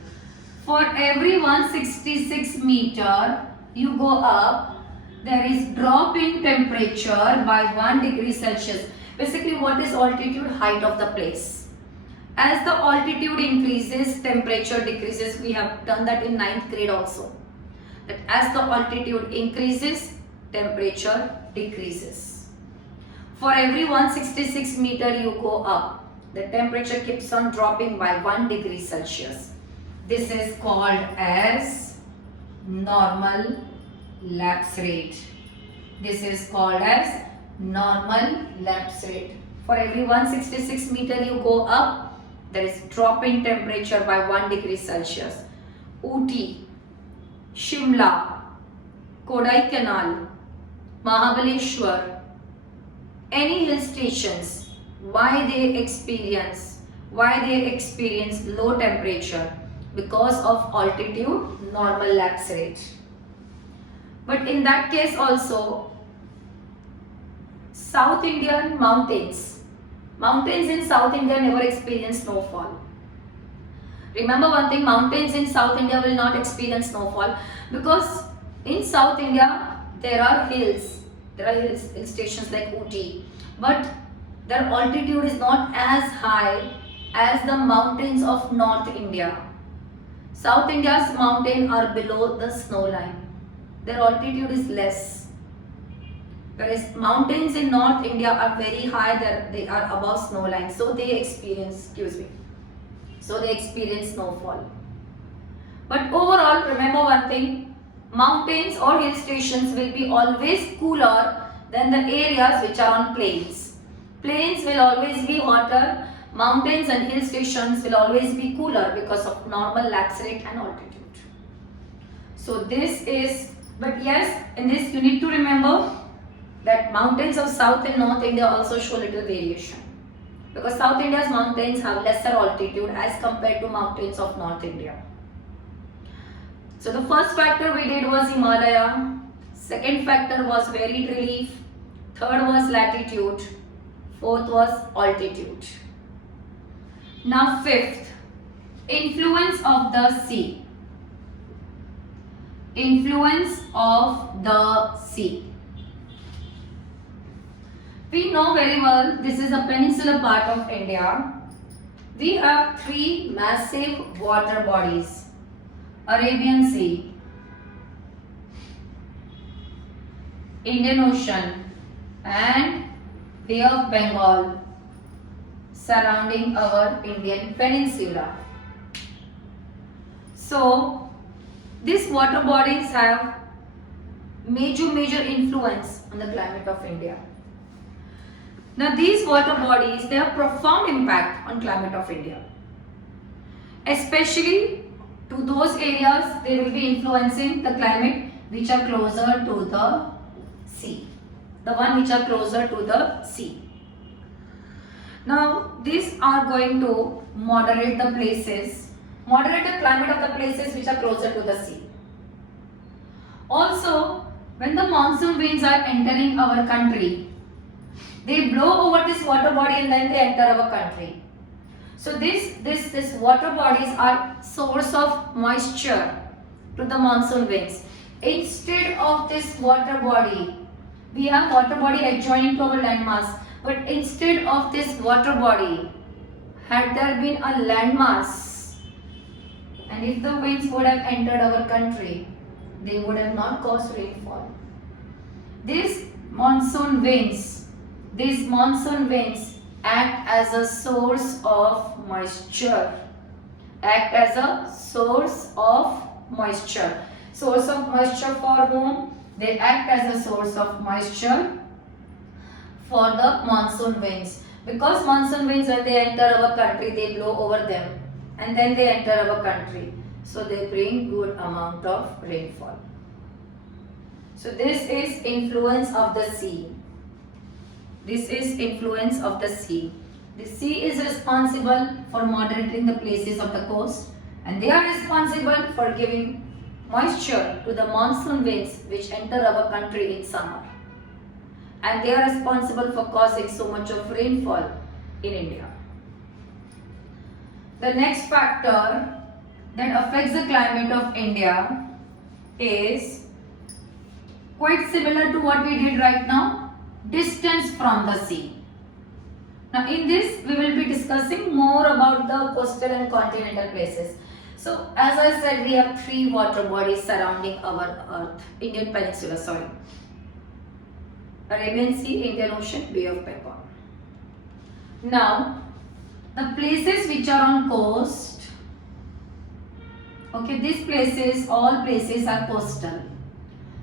For every 166 meter you go up, there is drop in temperature by 1 degree Celsius. Basically, what is altitude? Height of the place. As the altitude increases, temperature decreases. We have done that in 9th grade also. That as the altitude increases, temperature decreases. For every 166 meter you go up, the temperature keeps on dropping by 1 degree Celsius. This is called as normal lapse rate. For every 166 meter you go up, there is drop in temperature by 1 degree Celsius. Ooty, Shimla, Kodaikanal, Mahabaleshwar, any hill stations, why they experience low temperature? Because of altitude, normal lapse rate. But in that case also, South Indian mountains in South India never experience snowfall. Remember one thing, mountains in South India will not experience snowfall because in South India there are hills stations like Ooty, but their altitude is not as high as the mountains of North India. South India's mountains are below the snow line. Their altitude is less. Whereas mountains in North India are very high, they are above snow line. So they experience snowfall. But overall, remember one thing, mountains or hill stations will be always cooler than the areas which are on plains. Plains will always be hotter. Mountains and hill stations will always be cooler because of normal lapse rate and altitude. So this is, but yes, in this you need to remember that mountains of South and North India also show little variation. Because South India's mountains have lesser altitude as compared to mountains of North India. So the first factor we did was Himalaya. Second factor was varied relief. Third was latitude. Fourth was altitude. Now fifth, influence of the sea. We know very well this is a peninsular part of India. We have three massive water bodies: Arabian Sea, Indian Ocean, and Bay of Bengal surrounding our Indian peninsula. So, these water bodies have major influence on the climate of India. Now these water bodies, they have profound impact on climate of India. Especially to those areas, they will be influencing the climate which are closer to the sea. The one which are closer to the sea. Now these are going to moderate the climate of the places which are closer to the sea. Also, when the monsoon winds are entering our country, they blow over this water body and then they enter our country. So this water bodies are source of moisture to the monsoon winds. Instead of this water body, we have water body adjoining to our landmass. But instead of this water body, had there been a landmass, and if the winds would have entered our country, they would have not caused rainfall. These monsoon winds act as a source of moisture. Source of moisture for whom? They act as a source of moisture for the monsoon winds. Because monsoon winds, when they enter our country, they blow over them and then they enter our country. So they bring good amount of rainfall. So this is influence of the sea. The sea is responsible for moderating the places of the coast, and they are responsible for giving moisture to the monsoon winds which enter our country in summer. And they are responsible for causing so much of rainfall in India. The next factor that affects the climate of India is quite similar to what we did right now: distance from the sea. Now in this we will be discussing more about the coastal and continental places. So as I said, we have three water bodies surrounding our Indian peninsula, Arabian Sea, Indian Ocean, Bay of Bengal. Now the places which are on coast, okay, these places, all places are coastal.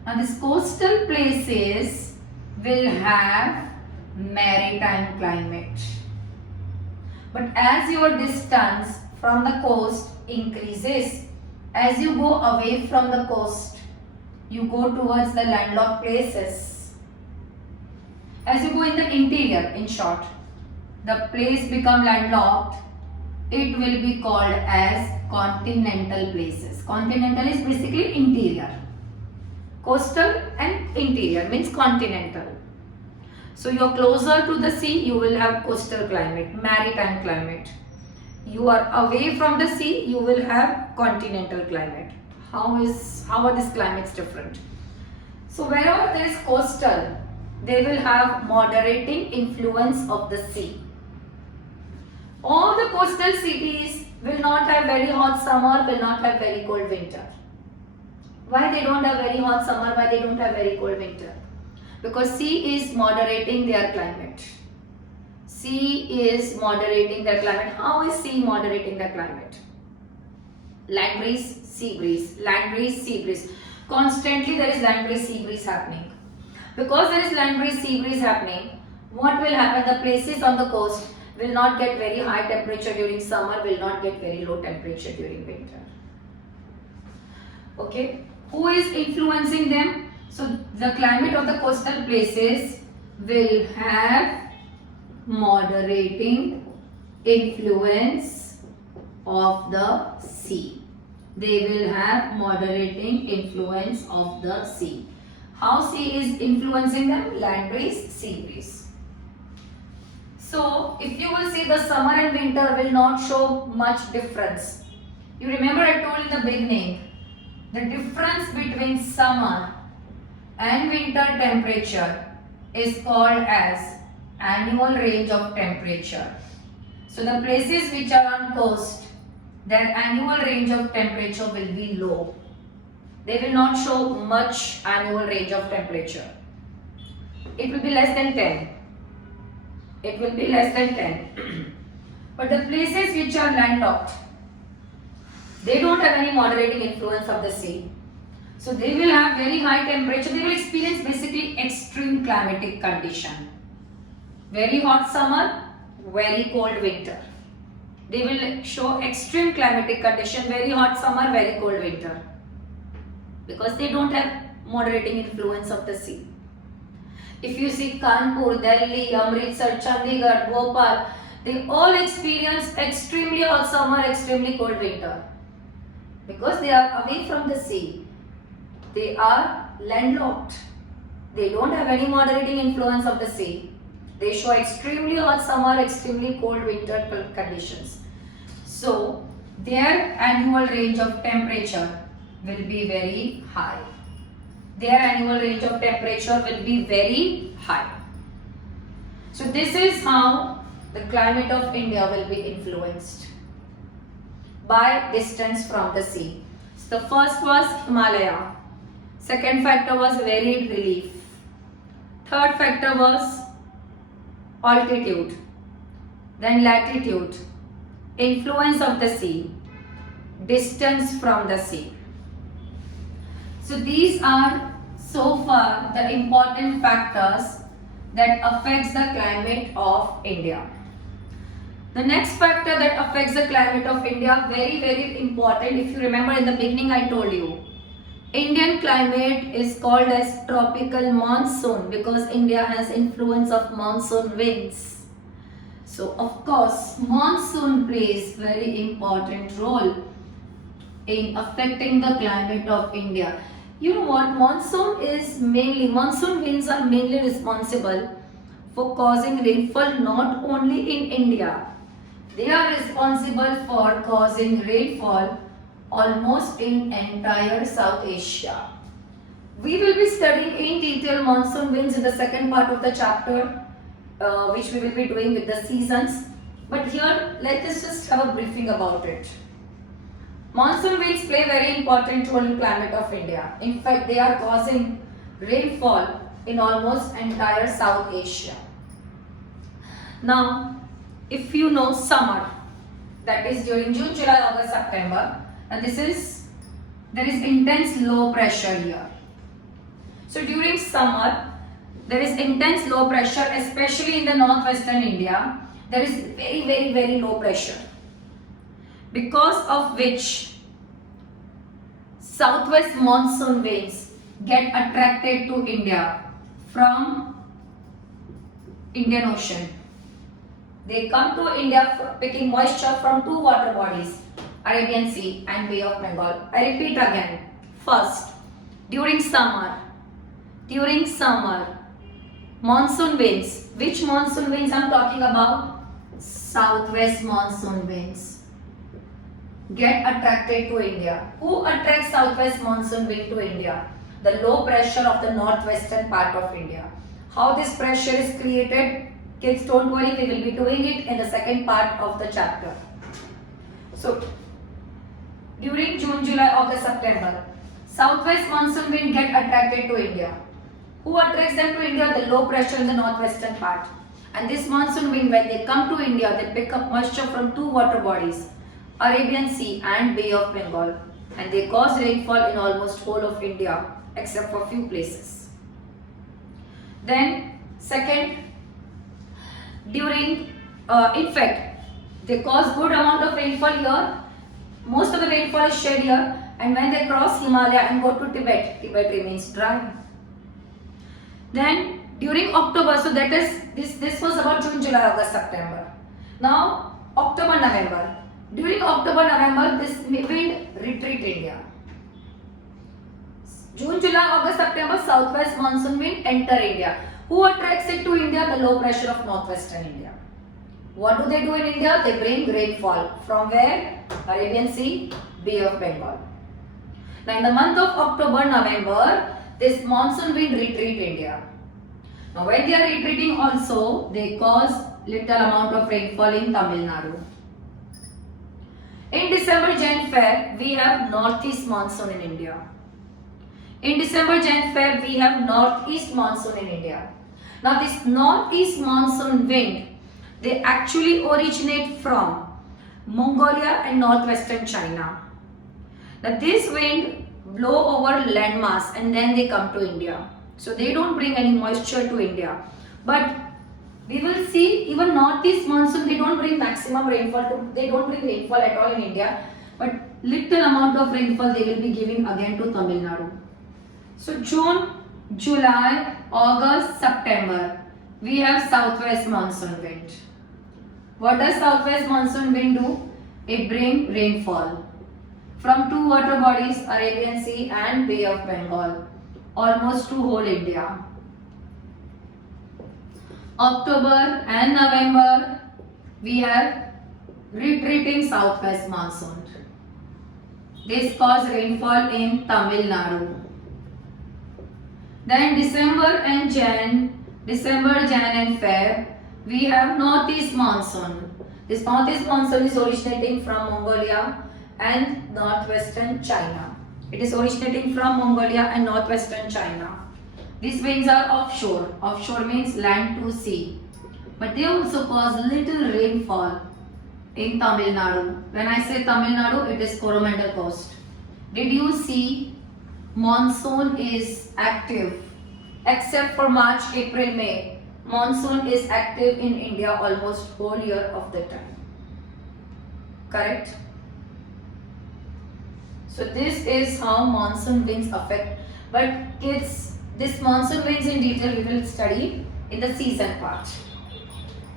Now these coastal places will have maritime climate. But as your distance from the coast increases, as you go away from the coast, you go towards the landlocked places. As you go in the interior, in short, the place become landlocked, it will be called as continental places. Continental is basically interior. Coastal and interior means continental. So you are closer to the sea, you will have coastal climate, maritime climate. You are away from the sea, you will have continental climate. How are these climates different? So wherever there is coastal, they will have moderating influence of the sea. All the coastal cities will not have very hot summer, will not have very cold winter. Why they don't have very hot summer, why they don't have very cold winter? Because sea is moderating their climate. How is sea moderating their climate? Land breeze, sea breeze. Land breeze, sea breeze. Constantly there is land breeze, sea breeze happening. Because there is land breeze, sea breeze happening, what will happen? The places on the coast will not get very high temperature during summer, will not get very low temperature during winter. Okay, who is influencing them? So the climate of the coastal places will have moderating influence of the sea. They will have moderating influence of the sea. How sea is influencing them? Land breeze, sea breeze. So if you will see, the summer and winter will not show much difference. You remember I told in the beginning, the difference between summer and winter temperature is called as annual range of temperature. So the places which are on coast, their annual range of temperature will be low. They will not show much annual range of temperature. It will be less than 10. It will be less than 10. But the places which are landlocked, they don't have any moderating influence of the sea. So they will have very high temperature. They will experience basically extreme climatic condition. Very hot summer, very cold winter. They will show extreme climatic condition, very hot summer, very cold winter. Because they don't have moderating influence of the sea. If you see Kanpur, Delhi, Amritsar, Chandigarh, Bhopal, they all experience extremely hot summer, extremely cold winter. Because they are away from the sea. They are landlocked. They don't have any moderating influence of the sea. They show extremely hot summer, extremely cold winter conditions. So, their annual range of temperature will be very high. Their annual range of temperature will be very high. So, this is how the climate of India will be influenced by distance from the sea. So, the first was Himalaya. Second factor was varied relief. Third factor was altitude. Then latitude. Influence of the sea. Distance from the sea. So these are so far the important factors that affects the climate of India. The next factor that affects the climate of India, very important. If you remember in the beginning I told you, Indian climate is called as tropical monsoon because India has influence of monsoon winds. So of course monsoon plays very important role in affecting the climate of India. You know what, monsoon winds are mainly responsible for causing rainfall not only in India. They are responsible for causing rainfall almost in entire South Asia. We will be studying in detail monsoon winds in the second part of the chapter, which we will be doing with the seasons. But here, let us just have a briefing about it. Monsoon winds play very important role in climate of India. In fact, they are causing rainfall in almost entire South Asia. Now, if you know summer, that is during June, July, August, September, and there is intense low pressure here. So during summer, there is intense low pressure, especially in the northwestern India. There is very low pressure, because of which southwest monsoon winds get attracted to India from Indian Ocean. They come to India picking moisture from two water bodies, Arabian Sea and Bay of Bengal. I repeat again. First, during summer, monsoon winds. Which monsoon winds I am talking about? Southwest monsoon winds get attracted to India. Who attracts southwest monsoon wind to India? The low pressure of the northwestern part of India. How this pressure is created? Kids, don't worry, we will be doing it in the second part of the chapter. So, during June, July, August, September, southwest monsoon wind get attracted to India. Who attracts them to India? The low pressure in the northwestern part. And this monsoon wind, when they come to India, they pick up moisture from two water bodies, Arabian Sea and Bay of Bengal. And they cause rainfall in almost whole of India, except for few places. Then, second, in fact, they cause good amount of rainfall here. Most of the rainfall is shed here, and when they cross Himalaya and go to Tibet, Tibet remains dry. Then during October, so that is this was about June, July, August, September. Now October, November. During October, November, this wind retreat India. June, July, August, September, southwest monsoon wind enter India. Who attracts it to India? The low pressure of northwestern India. What do they do in India? They bring rainfall. From where? Arabian Sea, Bay of Bengal. Now in the month of October, November, this monsoon wind retreat India. Now when they are retreating also, they cause little amount of rainfall in Tamil Nadu. In December, Jan, Feb, we have northeast monsoon in India. In December, Jan, Feb, we have northeast monsoon in India. Now this northeast monsoon wind, they actually originate from Mongolia and northwestern China. Now this wind blow over landmass and then they come to India. So they don't bring any moisture to India. But we will see even northeast monsoon, they don't bring maximum rainfall, they don't bring rainfall at all in India. But little amount of rainfall they will be giving again to Tamil Nadu. So June, July, August, September, we have southwest monsoon wind. What does southwest monsoon wind do? It brings rainfall from two water bodies, Arabian Sea and Bay of Bengal, almost to whole India. October and November, we have retreating southwest monsoon. This cause rainfall in Tamil Nadu. Then December, Jan and Feb, we have northeast monsoon. This northeast monsoon is originating from Mongolia and northwestern China. It is originating from Mongolia and northwestern China. These winds are offshore. Offshore means land to sea. But they also cause little rainfall in Tamil Nadu. When I say Tamil Nadu, it is Coromandel coast. Did you see monsoon is active? Except for March, April, May. Monsoon is active in India almost whole year of the time. Correct? So this is how monsoon winds affect. But kids, this monsoon winds in detail we will study in the season part.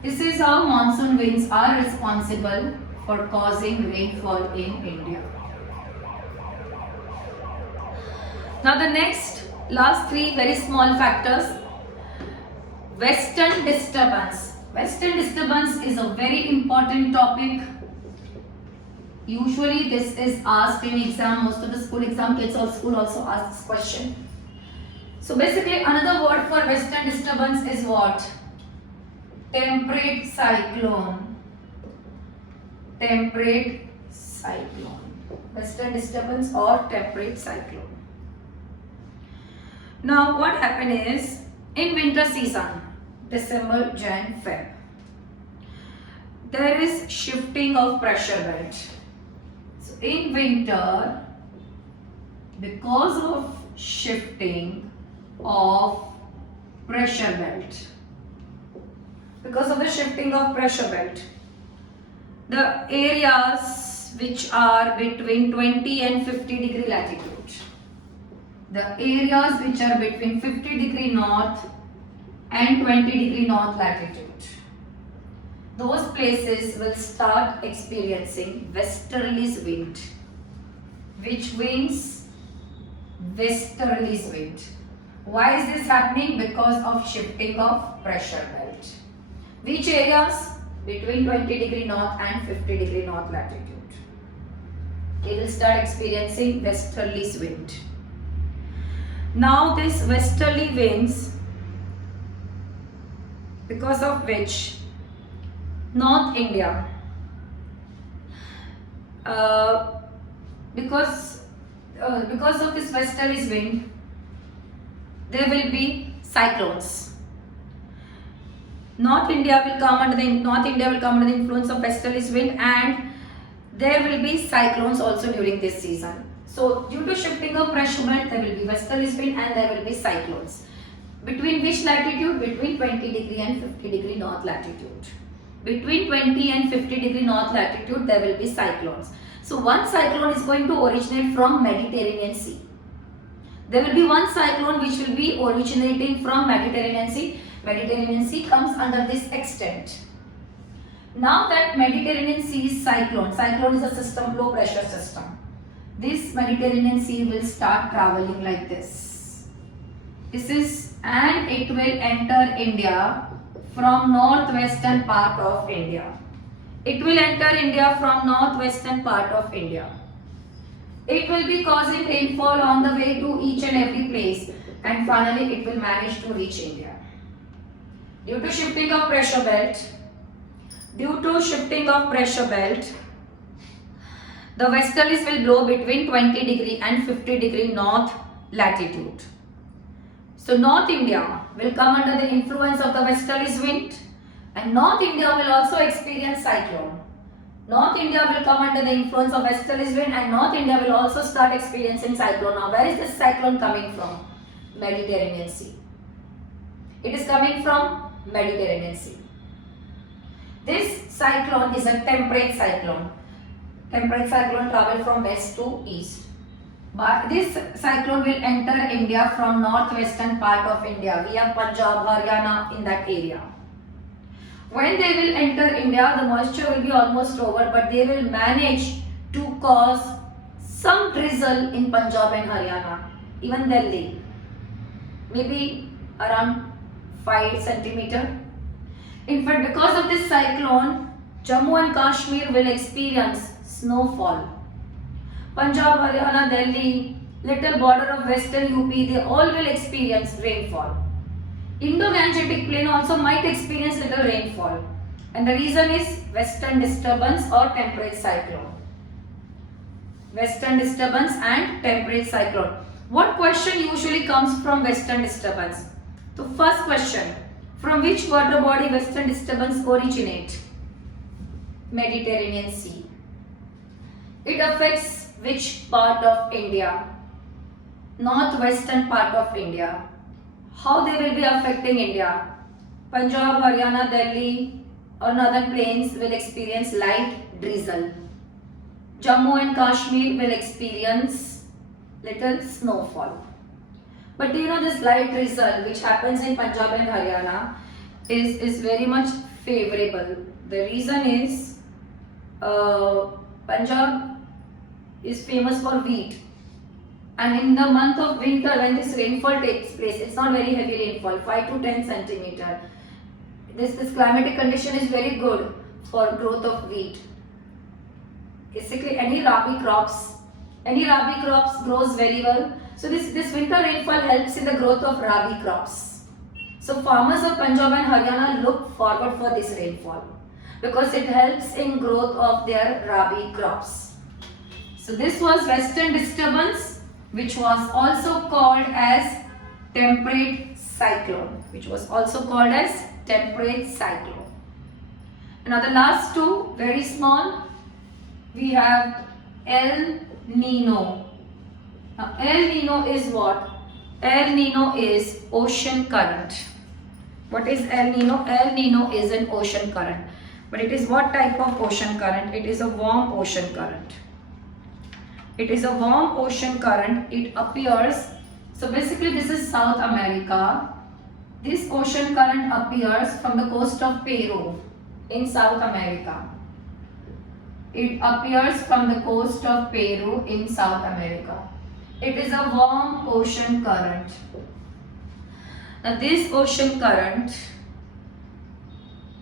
This is how monsoon winds are responsible for causing rainfall in India. Now the last three very small factors. Western disturbance. Western disturbance is a very important topic. Usually this is asked in exam. Most of the school exam kids or school also ask this question. So basically another word for western disturbance is what? Temperate cyclone. Temperate cyclone. Western disturbance or temperate cyclone. Now what happened is in winter season, December, Jan, Feb, there is shifting of pressure belt. So in winter, because of shifting of pressure belt, because of the shifting of pressure belt, the areas which are between 20 and 50 degree latitude, the areas which are between 50 degree north and 20 degree north latitude, those places will start experiencing westerlies wind. Which winds? Westerlies wind. Why is this happening? Because of shifting of pressure belt. Which areas? Between 20 degree north and 50 degree north latitude. They will start experiencing westerlies wind. Now this westerly winds, because of which North India, because of this westerly wind, there will be cyclones. North India will come under the influence of westerly wind, and there will be cyclones also during this season. So due to shifting of pressure belt, there will be westerly wind and there will be cyclones. Between which latitude? Between 20 degree and 50 degree north latitude. Between 20 and 50 degree north latitude, there will be cyclones. So one cyclone is going to originate from Mediterranean Sea. There will be one cyclone which will be originating from Mediterranean Sea. Mediterranean Sea comes under this extent. Now that Mediterranean Sea is cyclone is a system, low pressure system. This Mediterranean Sea will start traveling like this. And it will enter India from northwestern part of India. It will enter India from northwestern part of India. It will be causing rainfall on the way to each and every place, and finally it will manage to reach India. Due to shifting of pressure belt, the westerlies will blow between 20 degree and 50 degree north latitude. So North India will come under the influence of the westerlies wind, and North India will also experience cyclone. North India will come under the influence of westerlies wind, and North India will also start experiencing cyclone. Now where is this cyclone coming from? Mediterranean Sea. It is coming from Mediterranean Sea. This cyclone is a temperate cyclone. Temperate cyclone travel from west to east. But this cyclone will enter India from northwestern part of India. We have Punjab, Haryana in that area. When they will enter India, the moisture will be almost over, but they will manage to cause some drizzle in Punjab and Haryana, even Delhi, maybe around 5 centimeter. In fact, because of this cyclone, Jammu and Kashmir will experience snowfall. Punjab, Haryana, Delhi, little border of western UP, they all will experience rainfall. Indo-Gangetic plain also might experience little rainfall, and the reason is western disturbance or temperate cyclone. Western disturbance and temperate cyclone. What question usually comes from western disturbance? So first question, from which water body western disturbance originate? Mediterranean Sea. It affects which part of India? Northwestern part of India. How they will be affecting India? Punjab, Haryana, Delhi or northern plains will experience light drizzle. Jammu and Kashmir will experience little snowfall. But do you know this light drizzle which happens in Punjab and Haryana is very much favorable. The reason is Punjab is famous for wheat. And in the month of winter, when this rainfall takes place, it's not very heavy rainfall, 5 to 10 centimeter. This climatic condition is very good for growth of wheat. Basically, any rabi crops grows very well. So this winter rainfall helps in the growth of rabi crops. So farmers of Punjab and Haryana look forward for this rainfall because it helps in growth of their rabi crops. So this was western disturbance, which was also called as temperate cyclone. Now the last two, very small, we have El Nino. Now El Nino is what? El Nino is ocean current. What is El Nino? El Nino is an ocean current. But it is what type of ocean current? It is a warm ocean current. It is a warm ocean current. It appears, so basically this is South America. This ocean current appears from the coast of Peru in South America. It appears from the coast of Peru in South America. It is a warm ocean current. Now this ocean current,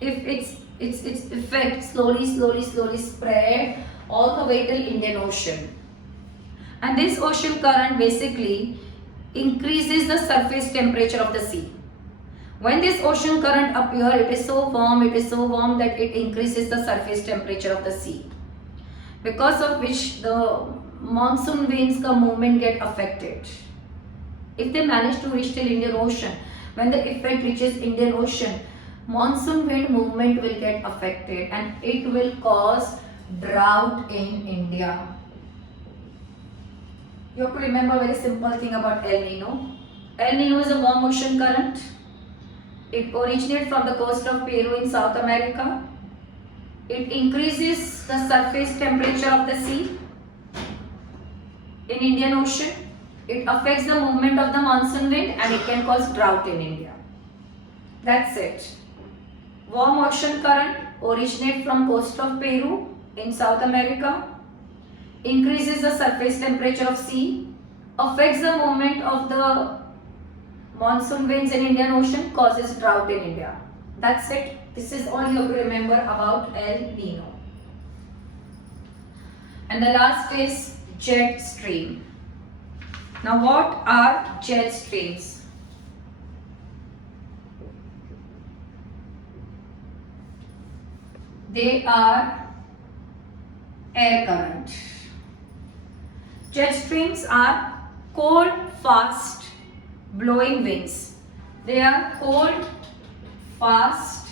if its effect slowly spread all the way till Indian Ocean. And this ocean current basically increases the surface temperature of the sea. When this ocean current appears, it is so warm that it increases the surface temperature of the sea. Because of which the monsoon winds ka movement get affected. If they manage to reach till Indian Ocean, when the effect reaches Indian Ocean, monsoon wind movement will get affected and it will cause drought in India. You have to remember a very simple thing about El Nino. El Nino is a warm ocean current. It originates from the coast of Peru in South America. It increases the surface temperature of the sea in Indian Ocean. It affects the movement of the monsoon wind and it can cause drought in India. That's it. Warm ocean current originates from coast of Peru in South America. Increases the surface temperature of sea, affects the movement of the monsoon winds in Indian Ocean, causes drought in India. That's it. This is all you have to remember about El Nino. And the last is jet stream. Now what are jet streams? They are air current. Jet streams are cold, fast blowing winds. They are cold, fast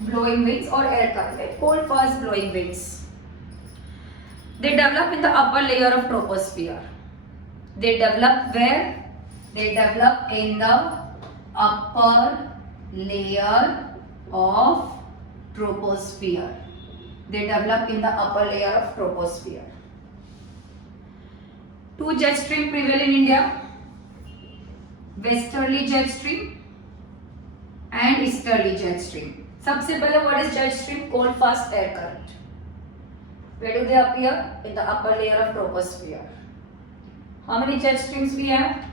blowing winds or air current. Right? Cold, fast blowing winds. They develop in the upper layer of troposphere. They develop where? They develop in the upper layer of troposphere. They develop in the upper layer of troposphere. Two jet stream prevail in India. Westerly jet stream and easterly jet stream. सबसे पहले what is jet stream? Cold fast air current. Where do they appear? In the upper layer of troposphere. How many jet streams we have?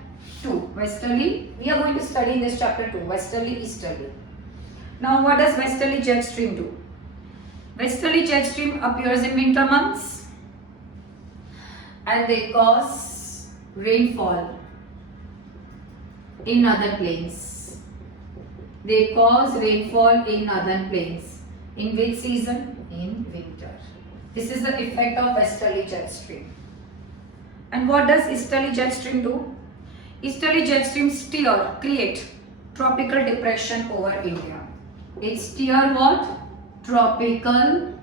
Two. Westerly. We are going to study in this chapter 2. Westerly, easterly. Now what does westerly jet stream do? Westerly jet stream appears in winter months and they cause rainfall in northern plains. They cause rainfall in northern plains. In which season? In winter. This is the effect of westerly jet stream. And what does easterly jet stream do? Easterly jet stream create tropical depression over India. It steer what? Tropical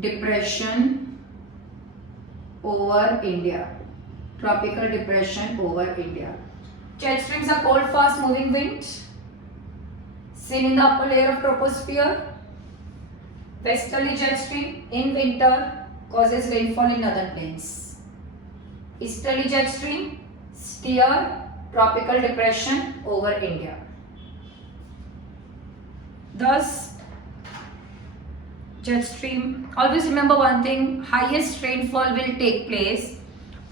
depression over India. Tropical depression over India. Jet streams are cold, fast moving wind seen in the upper layer of troposphere. Westerly jet stream in winter causes rainfall in northern plains. Easterly jet stream steer tropical depression over India. Thus, jet stream, always remember one thing, highest rainfall will take place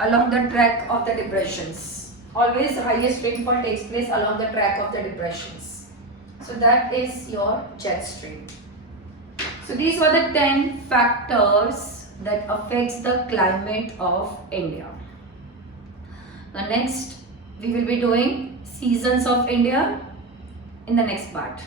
along the track of the depressions. Always highest rainfall takes place along the track of the depressions. So that is your jet stream. So these were the 10 factors that affects the climate of India. Now next we will be doing seasons of India in the next part.